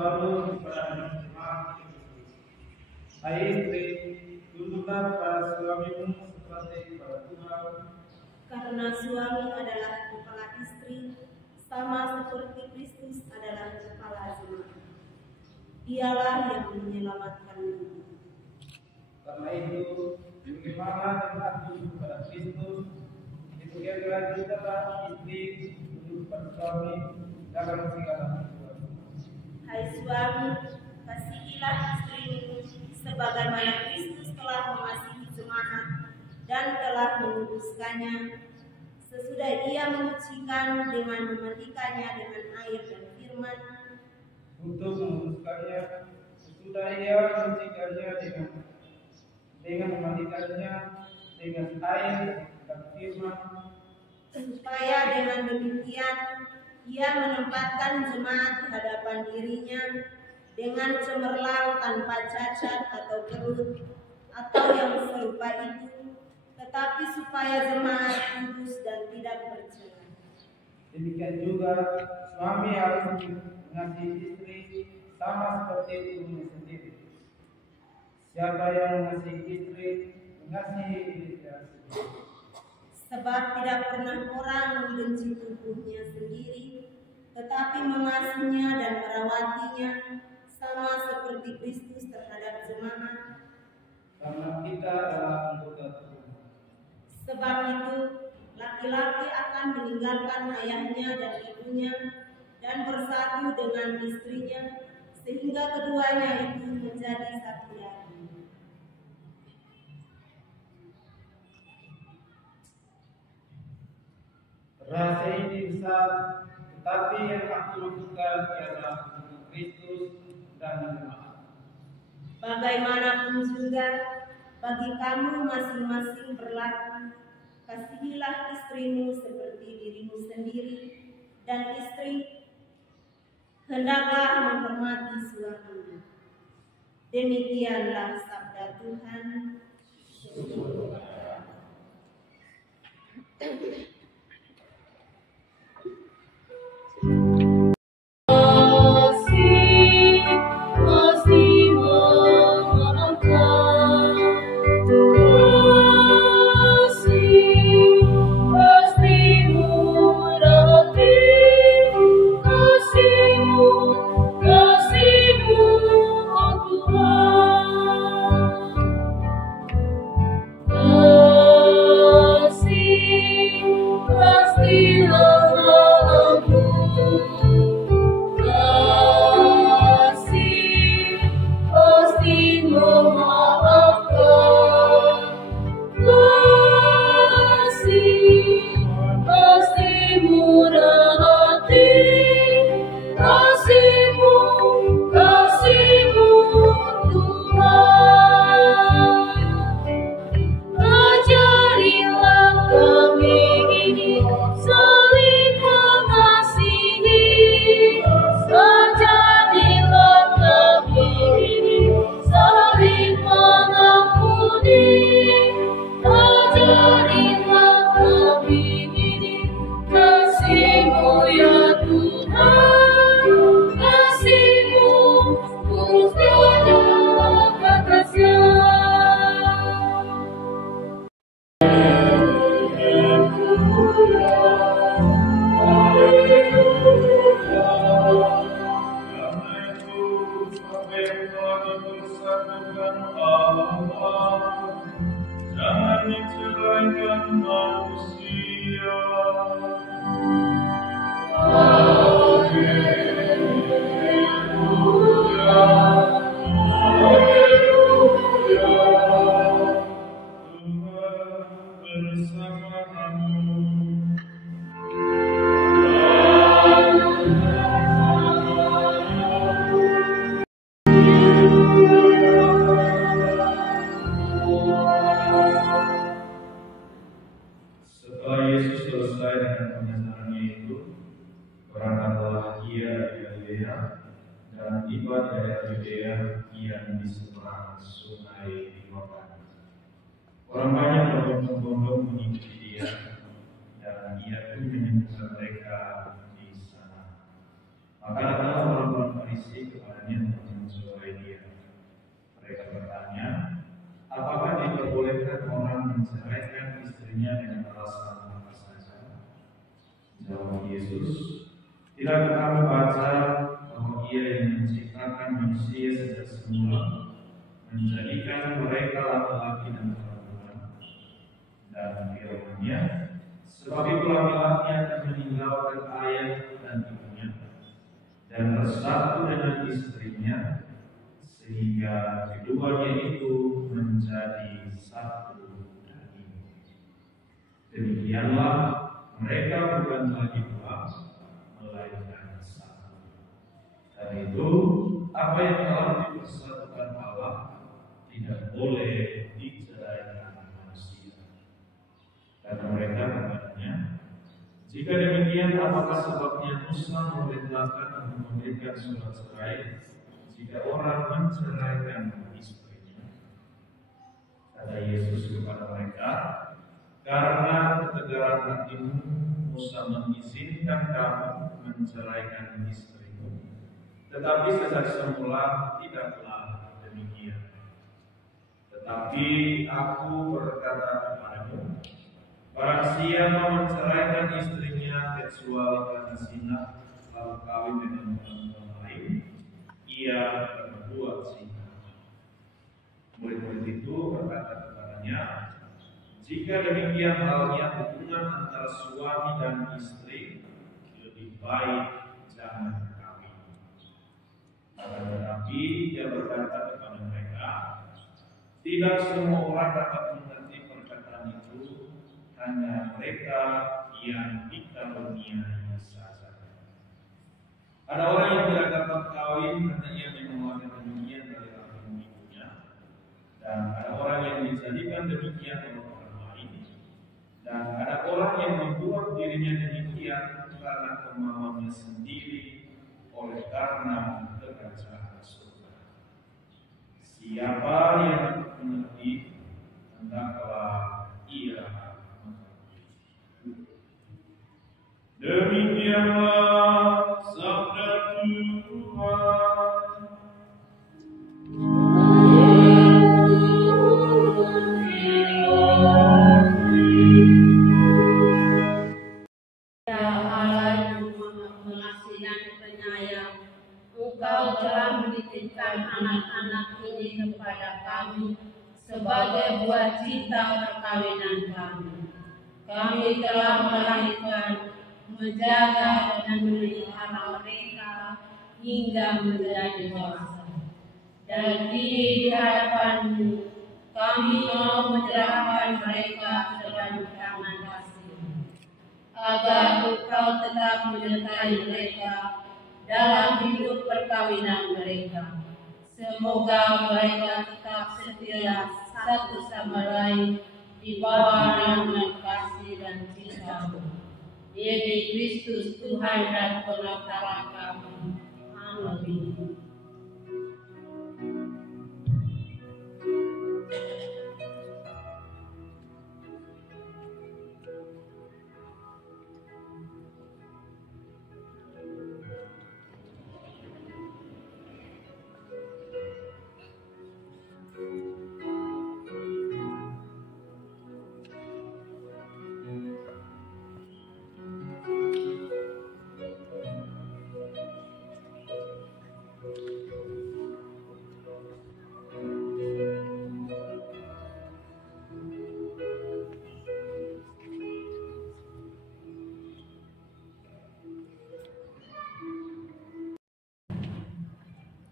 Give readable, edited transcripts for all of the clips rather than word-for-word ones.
selalu kepada jemaat. Hai istri, tunduklah pada suamimu seperti kepada Tuhan. Karena suami adalah kepala istri, sama seperti Kristus adalah kepala jemaat. Dialah yang menyelamatkan diri. Karena itu, bagaimana jemaat tunduk kepada Kristus, demikianlah juga istri tunduk kepada suami dalam segala sesuatu. Hai suami, kasihilah istrimu sebagaimana Kristus telah mengasihi jemaat dan telah menguduskannya, sesudah ia menyucikan dengan memandikannya dengan air dan firman, untuk menguduskannya, sesudah ia menyucikannya dengan memandikannya dengan air dan firman, supaya dengan demikian ia menempatkan jemaat di hadapan dirinya dengan cemerlang tanpa cacat atau kerut atau yang serupa itu, tetapi supaya jemaat kudus dan tidak bercela. Demikian juga suami harus mengasihi istri sama seperti tubuhnya sendiri. Siapa yang mengasihi istri, mengasihi dirinya sendiri. Sebab tidak pernah orang membenci tubuhnya sendiri, tetapi mengasihinya dan merawatinya, sama seperti Kristus terhadap jemaat. Karena kita adalah anggota tubuh. Sebab itu, laki-laki akan meninggalkan ayahnya dan ibunya dan bersatu dengan istrinya, sehingga keduanya itu menjadi satu hati. Rahasia ini besar, tetapi yang aku lakukan ialah untuk Kristus dan jemaat. Bagaimanapun juga, bagi kamu masing-masing berlaku, kasihilah istrimu seperti dirimu sendiri, dan istri hendaklah menghormati suaminya. Demikianlah sabda Tuhan. Jangan diceraikan manusia. Haleluya, haleluya. Tuhan bersamamu. Setelah Yesus selesai dengan pengajarannya itu, berangkatlah ia dari Galilea dan tiba di daerah Yudea yang di seberang sungai Yordan. Orang banyak berbondong-bondong mengikuti dia, dan ia pun menyembuhkan mereka di sana. Maka datanglah orang-orang Farisi kepada Jawab Yesus, "Tidak kamu baca bahwa Ia yang menciptakan manusia sejak semula, menjadikan mereka laki-laki dan perempuan, dan firman-Nya, sebab itu laki-laki akan meninggalkan ayah dan ibunya, dan bersatu dengan istrinya, sehingga keduanya itu menjadi satu daging. Demikianlah mereka bukan lagi dua, melainkan satu. Dan itu apa yang telah dipersatukan Allah tidak boleh diceraikan manusia." Kata mereka kepadanya, "Jika demikian, apakah sebabnya Musa memerintahkan untuk memberikan surat cerai jika orang menceraikan istrinya?" Kata Yesus kepada mereka, "Karena ketegaran hatimu, Musa mengizinkan kamu menceraikan istrimu, tetapi sejak semula tidaklah demikian. Tetapi aku berkata kepadamu, barang siapa menceraikan istrinya kecuali karena zina, lalu kawin dengan perempuan lain, ia berbuat zina." Murid-murid itu berkata kepadanya, "Jika demikian halnya, hubungan antara suami dan istri lebih baik jangan kawin." Tetapi dia berkata kepada mereka, "Tidak semua orang dapat mengerti perkataan itu, hanya mereka yang dikaruniai saja. Ada orang yang tidak dapat kawin karena ia mengeluarkan demikian dari rahim ibunya, dan ada orang yang dijadikan demikian oleh orang lain, dan ada orang yang membuat dirinya demikian karena kemauannya sendiri, oleh karena kerajaan surga. Siapa yang dapat mengerti, hendaklah ia mengerti." Demikianlah sabda Tuhan. Ya Allah yang Maha Pengasih dan Penyayang, Engkau telah menitipkan anak-anak ini kepada kami sebagai buah cita perkawinan kami. Kami telah melahirkan, menjaga dan memelihara mereka hingga menjadi dewasa. Dan di hadapan-Mu, kami mau menyerahkan mereka ke dalam tangan kasih, agar Engkau tetap menyertai mereka dalam hidup perkawinan mereka. Semoga mereka tetap setia satu sama lain di bawah naungan kasih dan cinta-Mu. Demi Kristus Tuhan dan Pengatara kami. Amin.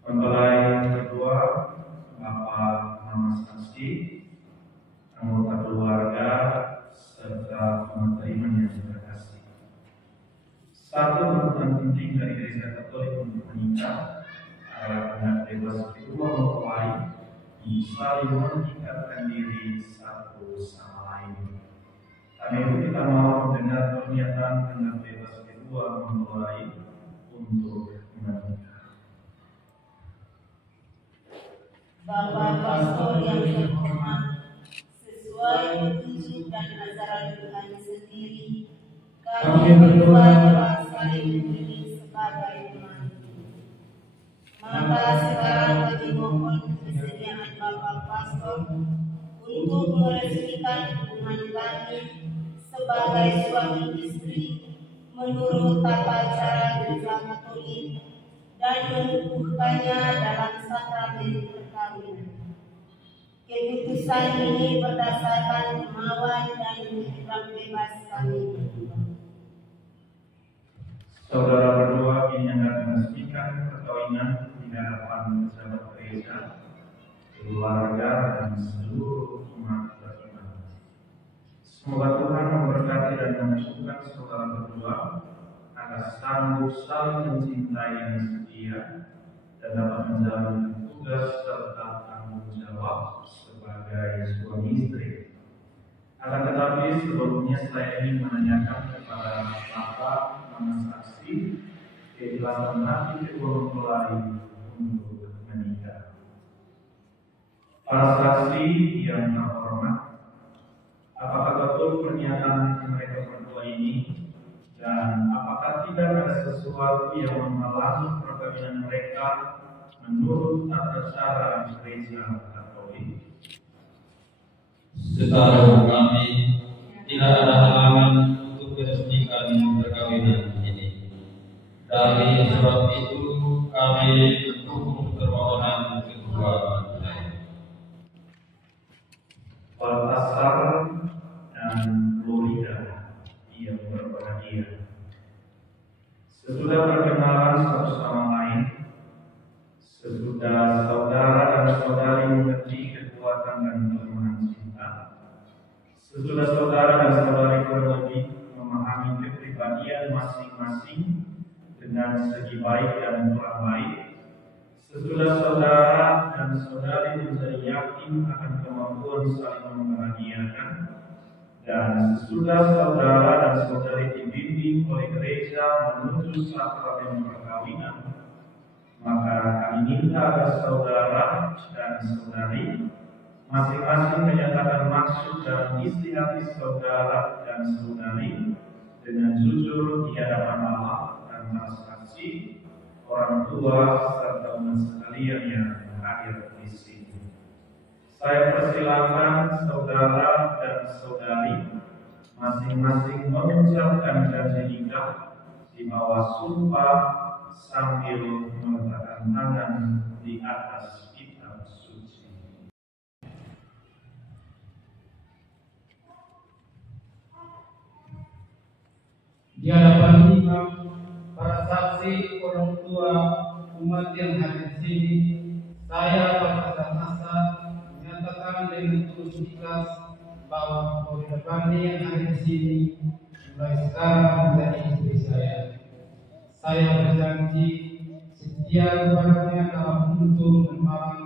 Mempelai kedua, Bapak Mama Saksi, anggota keluarga, serta teman-teman yang terkasih. Satu tuntutan penting dari Gereja Katolik untuk menikah adalah anak bebas kedua mempelai saling mengikatkan diri satu sama lain. Karena itu kita mau mendengar pernyataan anak bebas kedua mempelai untuk menikah. Bapak Pastor yang terhormat, sesuai petunjuk dan ajaran Tuhan sendiri, kami berdua telah saling memilih sebagai menantu. Maka sekarang kami mohon kesediaan Bapak Pastor untuk meresmikan hubungan kami sebagai suami istri menurut tata cara gereja Katolik dan mengukuhkannya dalam sakramen perkawinan. Keputusan ini berdasarkan kemauan dan kehendak bebas kami berdua. Saudara berdua kini akan meresmikan perkawinan di hadapan pejabat gereja, keluarga, dan seluruh umat beriman. Semoga Tuhan memberkati dan menyucikan saudara berdua agar sanggup saling mencintai dan setia dan dapat menjalani tugas serta tanggung jawab sebagai suami istri. Akan tetapi sebelumnya saya ingin menanyakan kepada Bapak nama saksi kejelasan hati kedua mempelai untuk menikah. Para saksi yang terhormat, apakah betul pernyataan mereka berdua ini, dan apakah tidak ada sesuatu yang menghalangi perkawinan mereka menurut tata cara gereja Katolik? Secara kami tidak ada halangan untuk meresmikan perkawinan ini. Dari sebab itu kami mendukung permohonan kedua mempelai. Baltasar dan Florida yang berbahagia. Sesudah perkenalan satu sama lain, sesudah saudara dan saudari mengerti kekuatan dan kelemahan cinta, sesudah saudara dan saudari berlebih memahami kepribadian masing-masing dengan segi baik dan kurang baik, sesudah saudara dan saudari menjadi yakin akan kemampuan saling membahagiakan, dan sesudah saudara dan saudari dibimbing oleh gereja menuju sakramen perkawinan, maka kami minta agar saudara dan saudari masing-masing menyatakan maksud dan isi hati saudara dan saudari dengan jujur di hadapan Allah dan para saksi, orang tua serta umat sekalian yang hadir di sini. Saya persilakan saudara dan saudari masing-masing mengucapkan janji nikah di bawah sumpah sambil meletakkan tangan di atas kitab suci. Di hadapan imam, para saksi, orang tua, umat yang hadir di sini, saya Baltasar Hasan menyatakan dengan tulus ikhlas bahwa Florida Bani yang hadir di sini mulai sekarang menjadi istri saya. Saya berjanji setia kepadanya dalam untung dan malam,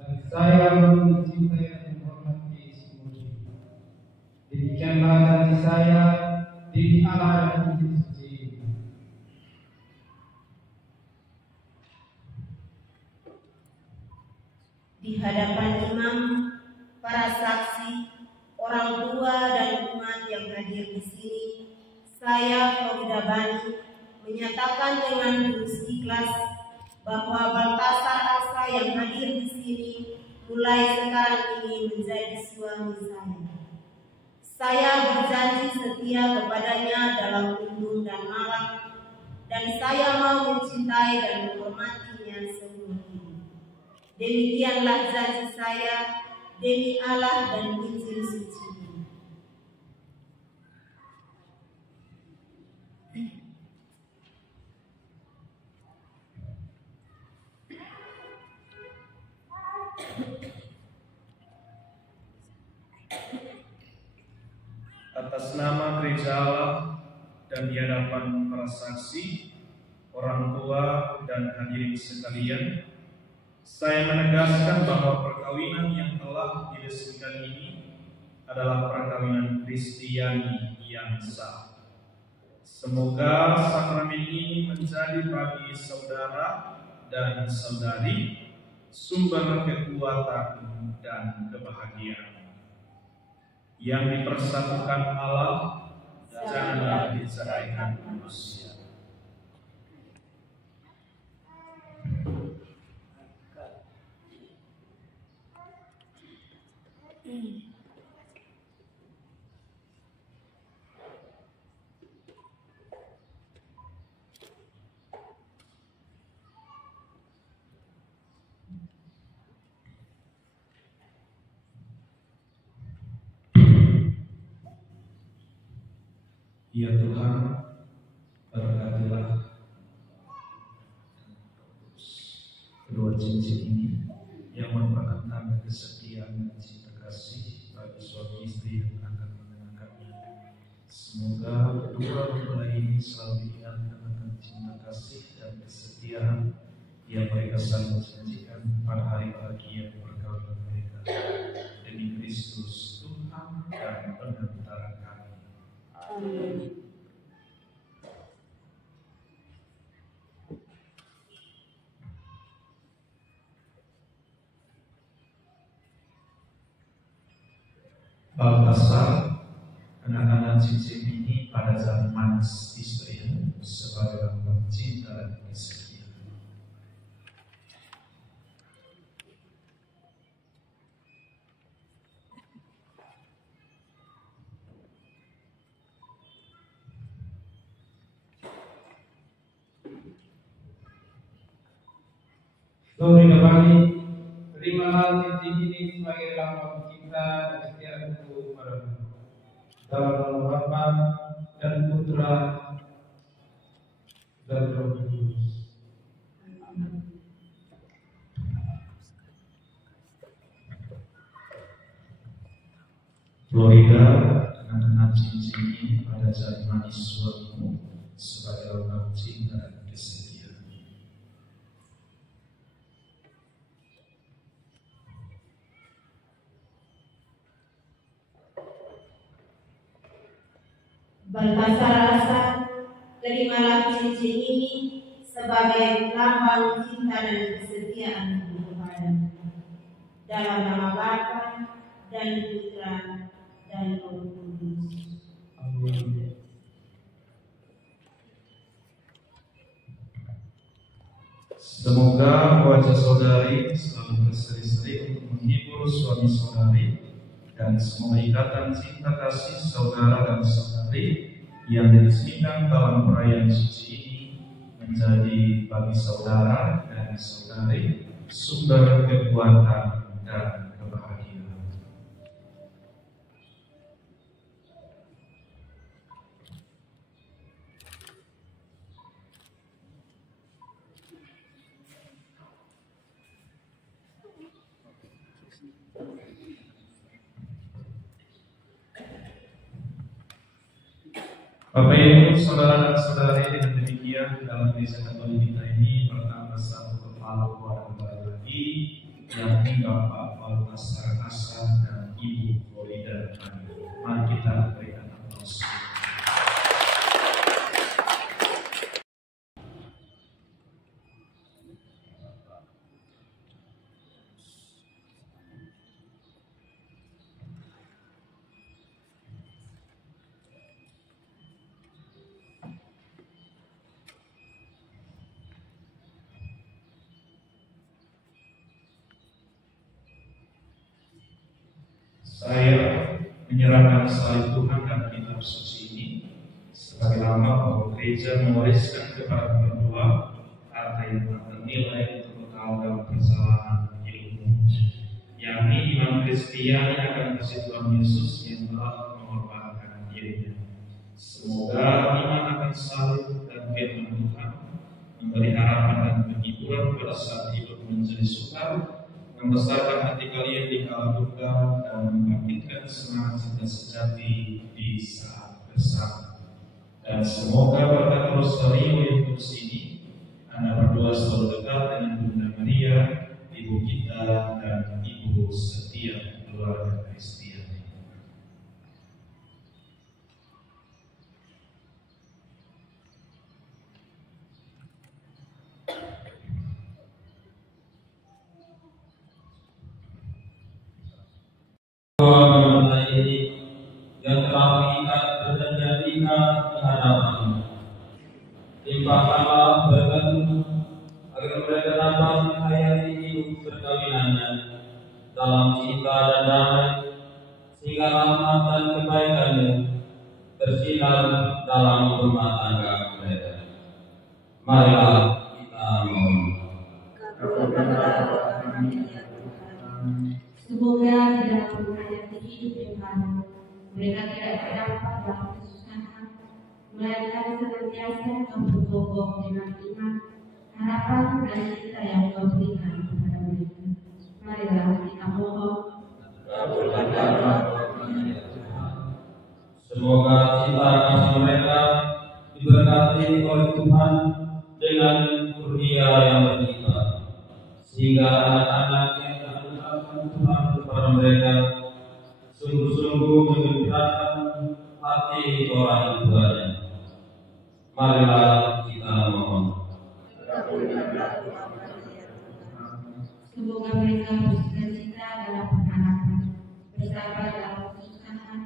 dan saya mencintai dan menghormati seumur hidup. Demikianlah janji saya demi Allah dan Injil suci. Di hadapan imam, para saksi, orang tua dan umat yang hadir di sini, saya Florida Bani menyatakan dengan tulus ikhlas bahwa Baltasar Asa yang hadir di sini mulai sekarang ini menjadi suami saya. Saya berjanji setia kepadanya dalam untung dan malam, dan saya mau mencintai dan menghormatinya seumur hidup. Demikianlah janji saya demi Allah dan Injil suci. Atas nama gereja Allah dan di hadapan para saksi, orang tua, dan hadirin sekalian, saya menegaskan bahwa perkawinan yang telah diresmikan ini adalah perkawinan Kristiani yang sah. Semoga sakramen ini menjadi bagi saudara dan saudari sumber kekuatan dan kebahagiaan. Yang dipersatukan Allah janganlah diceraikan manusia. Ya Tuhan, berkatilah kedua cincin ini yang merupakan tanda kesetiaan dan cinta kasih bagi suami istri yang akan mengenakannya. Semoga kedua mempelai ini selalu diingatkan dengan cinta kasih dan kesetiaan yang mereka saling janjikan pada hari bahagia perkawinan mereka. Demi Kristus Tuhan dan Pengantar kami. Amin. Baltasar kenakan cincin ini pada zaman istrinya sebagai lambang cinta dan kesetiaan. Tuhan kembali, terimalah cincin ini sebagai lambang cinta dan kesetiaanku padamu. Dalam nama Bapa dan Putra dan Roh Kudus. Florida kenakan cincin ini pada jari manis suamimu sebagai lambang cinta dan kesetiaan. Baltasar Hasan, terimalah cincin ini sebagai lambang cinta dan kesetiaan kepadamu. Dalam nama Bapa dan Putra dan Roh Kudus. Amin. Semoga wajah saudari selalu berseri-seri untuk menghibur suami saudari, dan semoga ikatan cinta kasih saudara dan saudari yang diresmikan dalam perayaan suci ini menjadi bagi saudara dan saudari sumber kekuatan dan kebahagiaan. Bapak Ibu, saudara dan saudari, dengan demikian dalam gereja Katolik kita ini bertambah satu kepala keluarga lagi, yakni Bapak Baltasar Hasan dan Ibu Florida. Mari kita berikan aplaus. Saya menyerahkan salib Tuhan dan kitab suci ini sebagai lambang bahwa gereja mewariskan kepada berdua harta yang tak ternilai untuk bekal dalam persalahan hidupmu, yakni iman Kristiani akan kasih Tuhan Yesus yang telah mengorbankan dirinya. Semoga iman akan salib dan firman Tuhan memberi harapan dan penghiburan pada saat hidup menjadi sukar, membesarkan hati kalian di kala duka, dan membangkitkan semangat cinta sejati di saat bersama. Dan semoga berkat rosario yang kudus ini, Anda berdua selalu dekat dengan Bunda Maria, Ibu kita dan Ibu setiap keluarga Kristiani. Mengenai ini yang telah mengikat berjanjikan di hadapan, limpahkanlah berkat-Mu agar mereka dapat menghayati hidup perkawinannya dalam cinta dan damai, sehingga rahmat dan kebaikan-Mu tersinar dalam rumah tangga mereka. Marilah kita mohon. Kabulkanlah Mereka tidak terdampak dalam kesusahan, melainkan senantiasa Kau berkokoh dengan iman, harapan dan cinta yang Kau berikan kepada mereka. Marilah kita mohon. Semoga cinta kasih mereka diberkati oleh Tuhan dengan kurnia yang berlimpah, sehingga anak-anak yang dianugerahkan Tuhan kepada mereka sungguh-sungguh menggerakkan hati orang tuanya. Marilah kita mohon. Semoga mereka bersukacita dalam pengharapan, bersabar dalam kesusahan,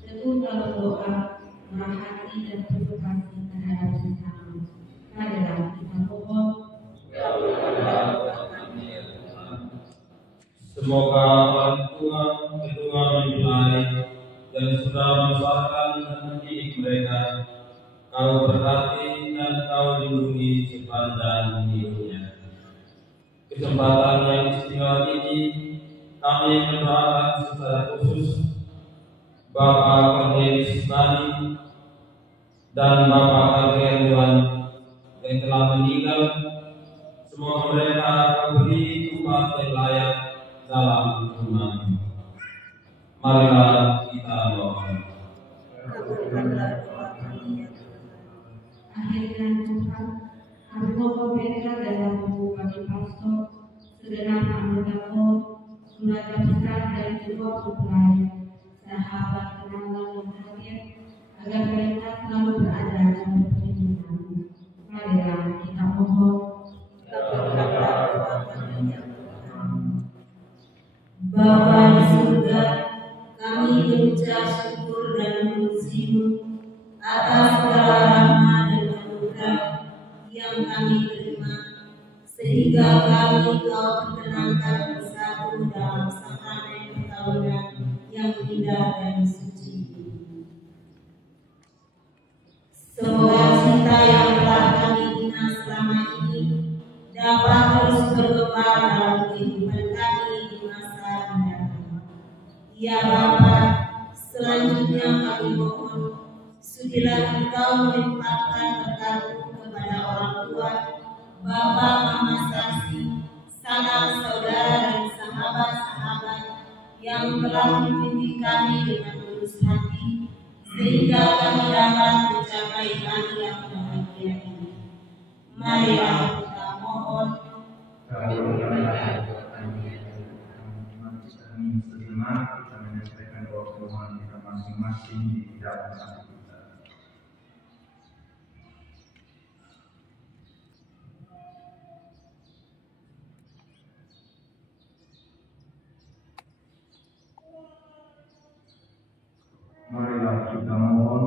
teguh dalam doa, murah hati dan penuh kasih terhadap sesama. Marilah kita mohon. Semoga orang tua, ketua mempelai dan sudah membesarkan dan mendidik mereka, Kau berkati dan Kau lindungi sepanjang hidupnya. Kesempatan yang istimewa ini kami mendoakan secara khusus Bapak Cornelis Bani dan Bapak Adrian Yuan yang telah meninggal. Semoga mereka beri tempat yang layak dalam rumah. Marilah kita mohon. Akhirnya Tuhan, kami mohon mereka dalam buku bagi pastor, segenap anggota KOR, keluarga besar dari kedua mempelai, sahabat kenangan yang hadir, agar mereka selalu berada dalam perlindungan-Mu. Marilah kita mohon. Bapa di surga, kami mengucap syukur dan memuji-Mu atas segala rahmat dan anugerah yang kami terima, sehingga kami Kau perkenankan bersatu dalam sakramen perkawinan yang indah dan suci. Semoga cinta yang telah kami bina selama ini dapat terus berkembang dalam kehidupan kami di masa mendatang. Ya Bapa, selanjutnya kami mohon, sudilah Engkau melimpahkan berkat-Mu kepada orang tua, Bapa, Mama Sasi, sanak saudara dan sahabat-sahabat yang telah membimbing kami dengan tulus hati, sehingga kami dapat mencapai hari yang bahagia ini. Marilah kita mohon. Kita menyampaikan doa kita masing-masing di dalam hati kita. Marilah kita mohon.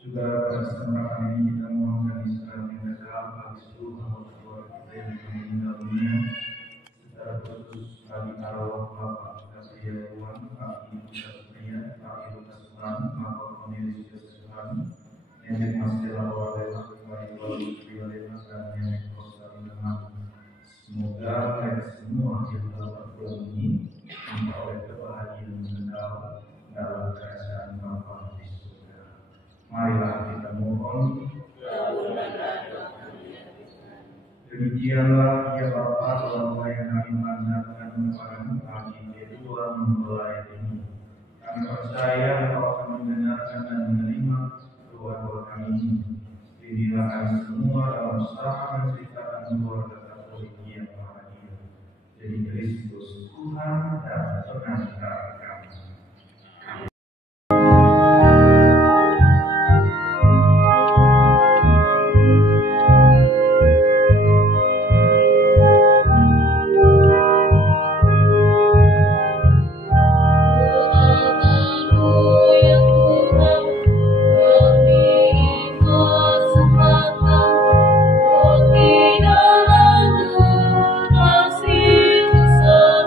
Juga pada kesempatan ini kita mohonkan segala pengasihan bagi seluruh anggota keluarga kita yang meninggal dunia, secara khusus bagi arwah Bapak Adrian Yuan, Pak Ibu Satria, Pak Ibu Tasman, Bapak Cornelis Yosefan, Nenek Masjela Wawalena, Pak Ibu Wawalena, dan Nenek Kosalina. Semoga mereka semua yang telah berpulang ini memperoleh kebahagiaan mengenal dalam kerajaan Bapa di surga. Marilah kita mohon. Demikianlah ya Bapa, doa yang kami panjatkan kepadamu pagi kedua mempelai ini. Kami percaya Engkau akan mendengarkan dan menerima doa-doa kami ini. Bimbinglah kami semua dalam usaha menciptakan keluarga Katolik yang bahagia. Jadi Kristus Tuhan dan pengantar kami. So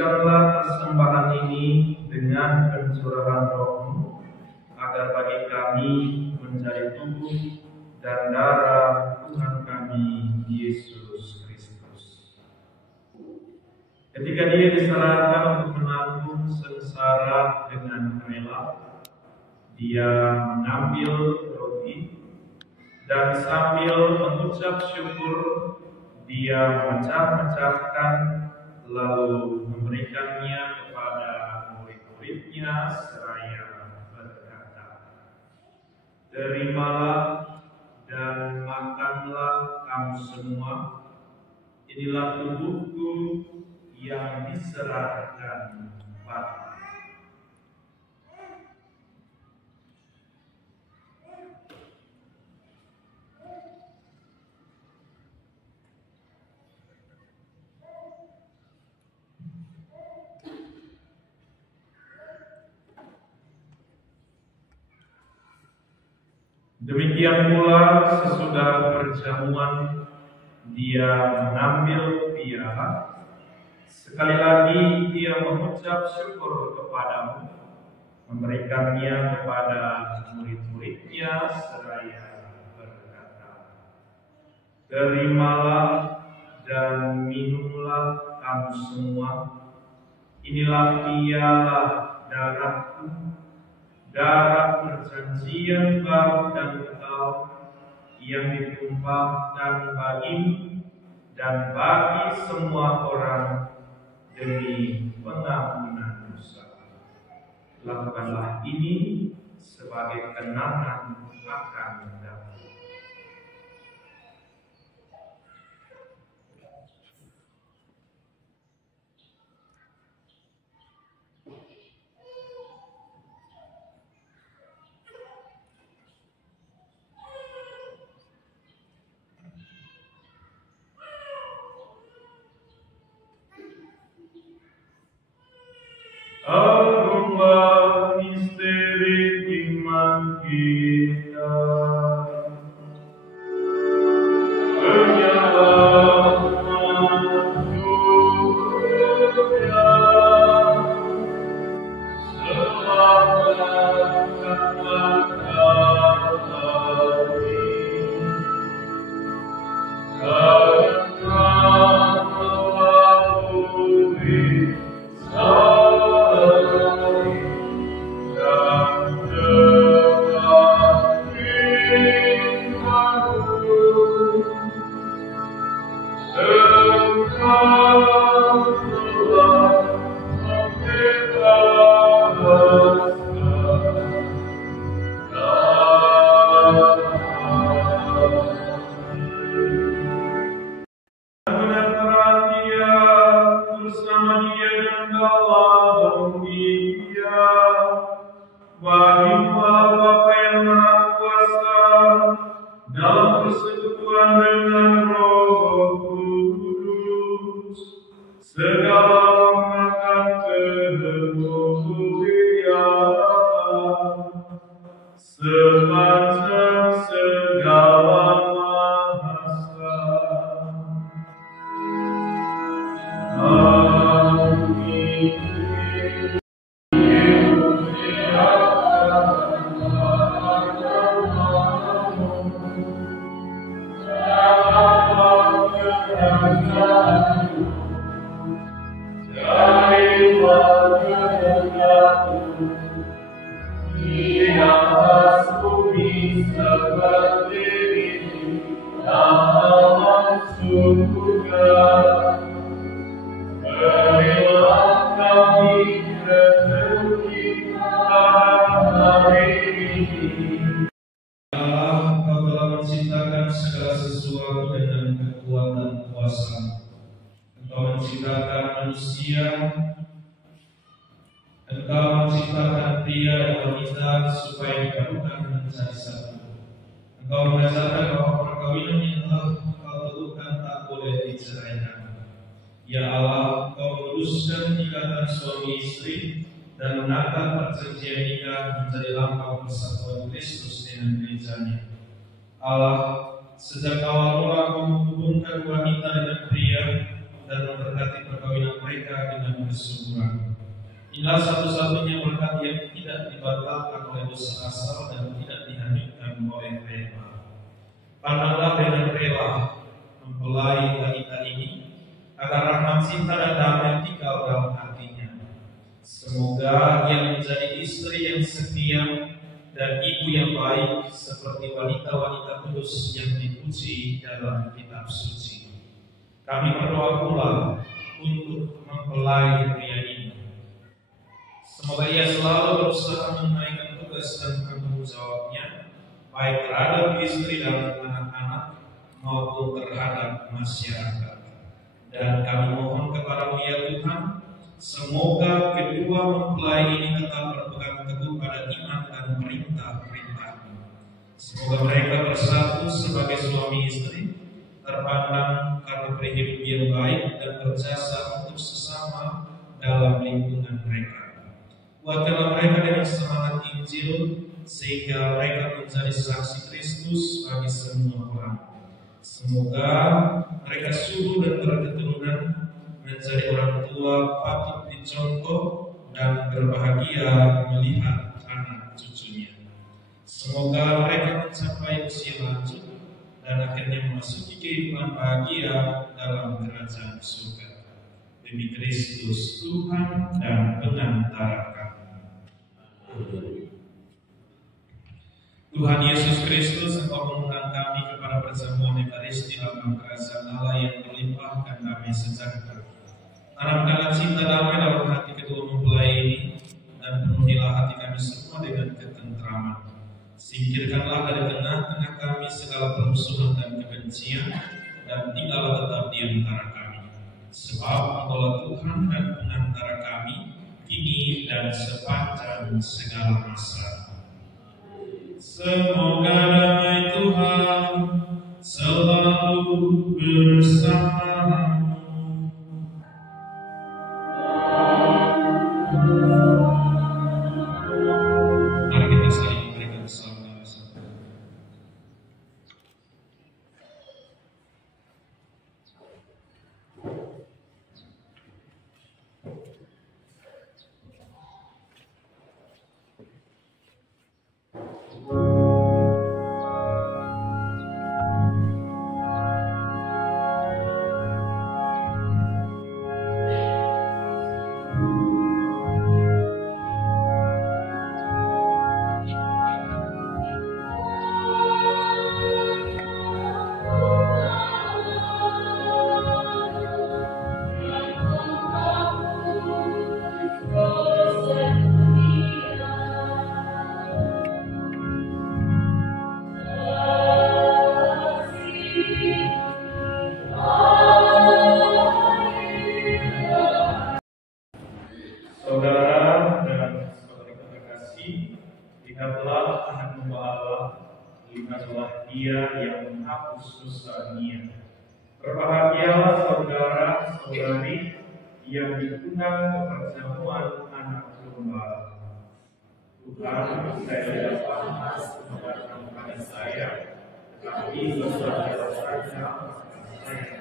kuduskanlah persembahan ini dengan pencurahan Roh-Mu, agar bagi kami menjadi tubuh dan darah Tuhan kami Yesus Kristus. Ketika Dia diserahkan untuk menanggung sengsara dengan rela, Dia mengambil roti dan sambil mengucap syukur, Dia memecah-mecahkan lalu memberikannya kepada murid-muridnya seraya berkata, "Terimalah dan makanlah kamu semua, inilah tubuhku yang diserahkan padamu." Demikian pula sesudah perjamuan, Dia mengambil piala. Sekali lagi Dia mengucap syukur kepadamu, memberikannya kepada murid-muridnya seraya berkata, "Terimalah dan minumlah kamu semua, inilah piala darahku, darah perjanjian baru dan kekal yang ditumpahkan bagimu dan bagi semua orang demi pengampunan dosa. Lakukanlah ini sebagai kenangan akan aku." Aroma misteri iman kita, penyelamat dunia, selamatkanlah kami, karena melalui dan memberkati perkawinan mereka dengan kesuburan. Inilah satu-satunya berkat yang tidak dibatalkan oleh dosa asal dan tidak dihanyutkan oleh rela. Pandanglah dengan rela mempelai wanita ini, agar rahmat cinta dan damai tinggal dalam hatinya. Semoga ia menjadi istri yang setia dan ibu yang baik seperti wanita-wanita kudus yang dipuji dalam kitab suci. Kami berdoa pula untuk mempelai pria ini. Semoga ia selalu berusaha menunaikan tugas dan tanggung jawabnya, baik terhadap istri dan anak-anak maupun terhadap masyarakat. Dan kami mohon kepada-Mu ya Tuhan, semoga kedua mempelai ini tetap berpegang teguh pada iman dan perintah-perintah-Mu. Semoga mereka bersatu sebagai suami istri, terpandang karena berhidup yang baik dan berjasa untuk sesama dalam lingkungan mereka. Buatkanlah mereka dengan semangat Injil, sehingga mereka menjadi saksi Kristus bagi semua orang. Semoga mereka subur dan berketurunan, menjadi orang tua patut dicontoh dan berbahagia melihat anak cucunya. Semoga mereka mencapai usia lanjut dan akhirnya memasuki kehidupan bahagia dalam kerajaan surga. Demi Kristus Tuhan dan pengantara kami. Tuhan Yesus Kristus, Engkau mengundang kami kepada perjamuan Ekaristi dalam kerajaan Allah yang melimpahkan damai sejahtera. Tanamkanlah cinta damai dalam hati kedua mempelai ini, dan penuhilah hati kami semua dengan ketentraman. Singkirkanlah dari tengah-tengah kami segala permusuhan dan kebencian, dan tinggallah tetap di antara kami. Sebab Engkaulah Tuhan dan pengantara kami, kini dan sepanjang segala masa. Semoga damai Tuhan selalu bersamamu. Mari kita saling memberikan salam damai. Saudara dan saudari terkasih, lihatlah anak domba Allah, lihatlah Dia yang menghapus dosa dunia. Berbahagialah saudara-saudari yang diundang ke perjamuan anak domba. Tuhan, saya tidak pantas mendatang pada saya, tetapi saudara saja saya.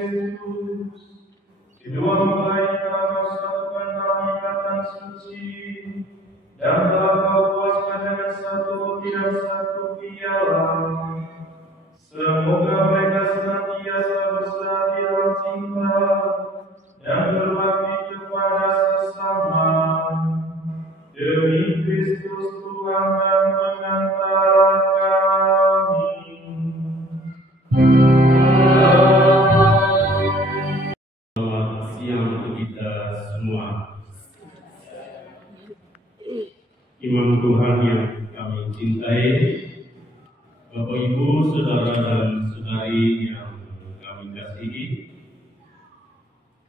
Kristus. Kedua mempelai telah kau satukan dalam ikatan suci, dan telah kau puaskan dengan satu roti dan satu piala. Semoga mereka senantiasa bersatu dalam cinta dan berbakti kepada sesama. Demi Kristus Tuhan dan pengantara kami. Selamat siang untuk kita semua. Imam Tuhan yang kami cintai, Bapak Ibu, saudara dan saudari yang kami kasihi,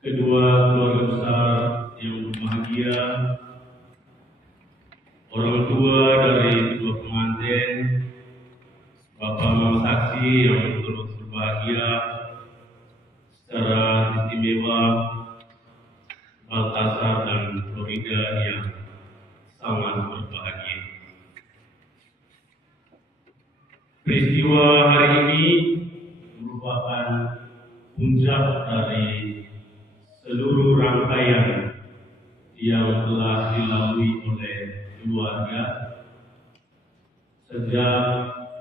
kedua keluarga besar yang berbahagia, orang tua dari kedua pengantin, Bapak Mama Saksi yang turut berbahagia secara istimewa, Baltasar dan Florida yang sangat berbahagia. Peristiwa hari ini merupakan puncak dari seluruh rangkaian yang telah dilalui oleh keluarga sejak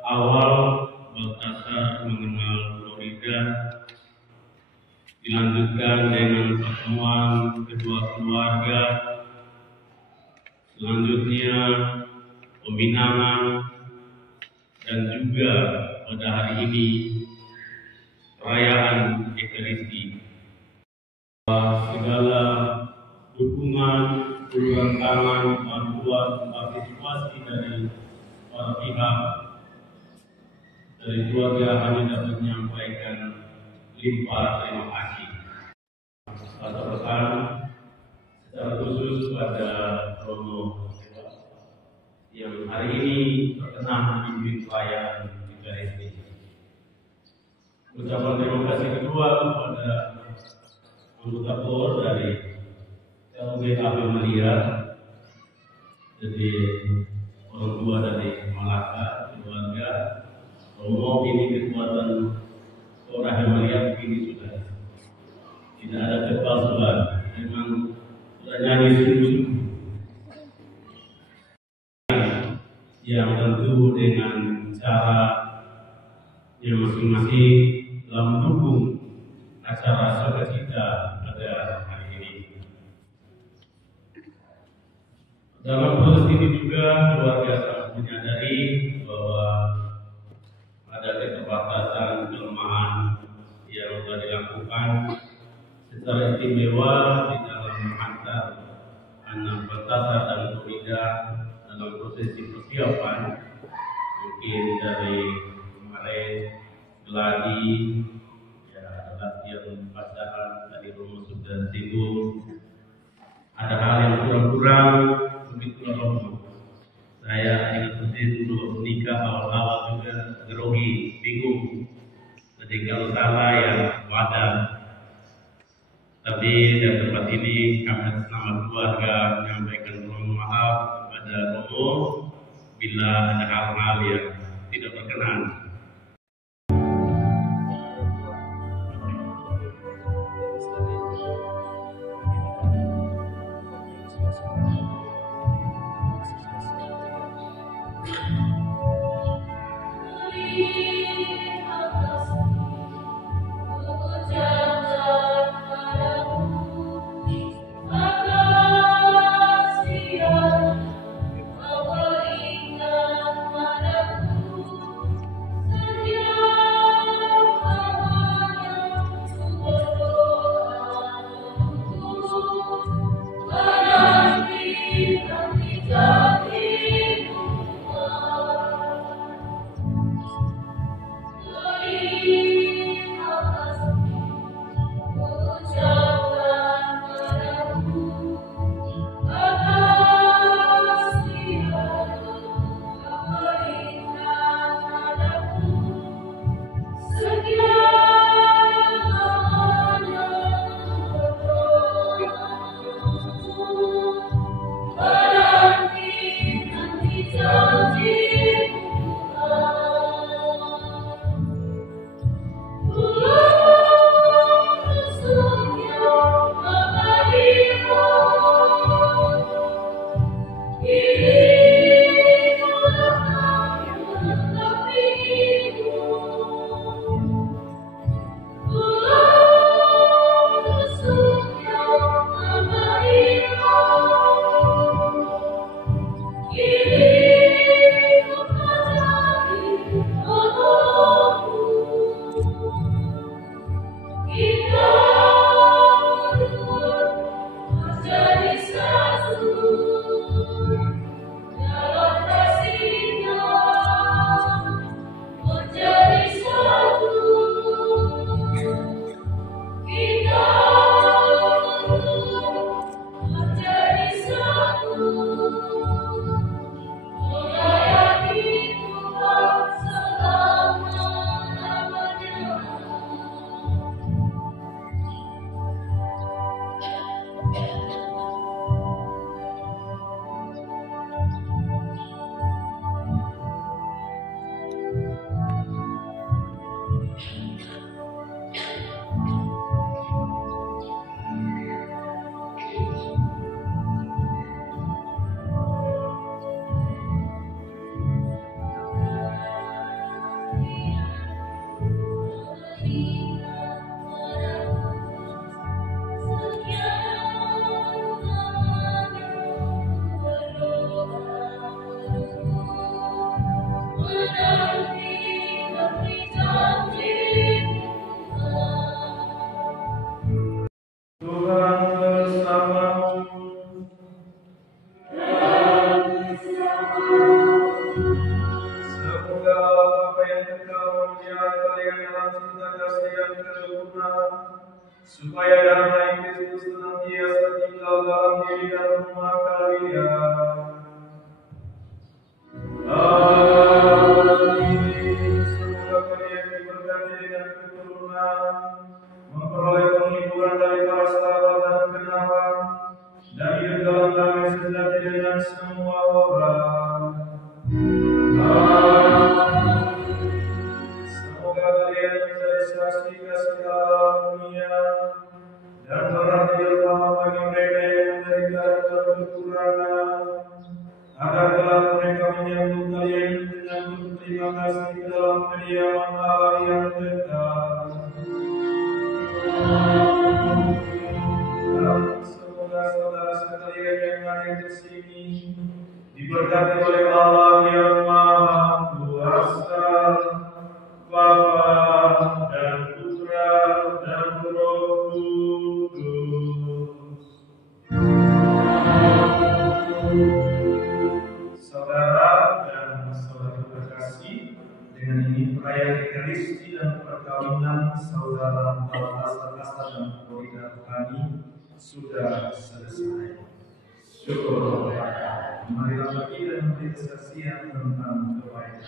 awal Baltasar mengenal Florida, dilanjutkan dengan pertemuan kedua keluarga, selanjutnya peminangan, dan juga pada hari ini perayaan Ekaristi. Segala dukungan, uluran tangan, bantuan, partisipasi dari para pihak dari keluarga hanya dapat menyampaikan limpah terima kasih. Satu pesan secara khusus pada Romo yang hari ini terkena memimpin perayaan Ekaristi. Ucapan terima kasih kedua kepada anggota KOR dari LBKP Malia, jadi orang tua dari Malaka, keluarga Romo. Ini kekuatan orang Malia begini sudah tidak ada kepalsuan, memang sudah nyanyi sungguh-sungguh. Yang tentu dengan cara yang masing-masing dalam mendukung acara sukacita pada hari ini. Dalam proses ini juga keluarga sangat menyadari bahwa ada keterbatasan, kelemahan yang telah dilakukan secara istimewa di dalam menghantar anak Baltasar dan Florida dalam prosesi persiapan, mungkin dari kemarin geladi, ya latihan pacaran tadi Romo sudah singgung. Ada hal yang kurang-kurang, begitu Romo. Saya ingat betul dulu menikah awal-awal juga grogi, bingung. Jadi kalau salah ya wadah. Tapi dari tempat ini kami selama keluarga menyampaikan mohon maaf kepada Romo bila ada hal-hal yang tidak berkenan. segala apa yang kekal memelihara kalian dalam cinta kasih yang sempurna, supaya damai Kristus senantiasa tinggal dalam diri dan rumah kalian. Amin. Semoga kalian diberkati dengan keturunan, memperoleh penghiburan dari para sahabat dan kenalan, dan hidup dalam damai sejati dengan semua orang. Semoga kalian menjadi saksi kasih dalam dunia dan berarti bersama bagi mereka yang menderita dan berkekurangan, agar kelak mereka menyambut kalian dengan berterima kasih ke dalam kediaman Allah yang dekat. Dan semoga saudara sekalian yang hadir di sini diberkati oleh Allah yang Maha Kuasa, Bapa dan Putra dan Roh Kudus. Saudara dan saudara terkasih, dengan ini perayaan Ekaristi dan perkawinan saudara Baltasar Asta dan Florida Tani sudah selesai. Syukur kepada Allah. Marilah kita memberi kesaksian tentang kebaikan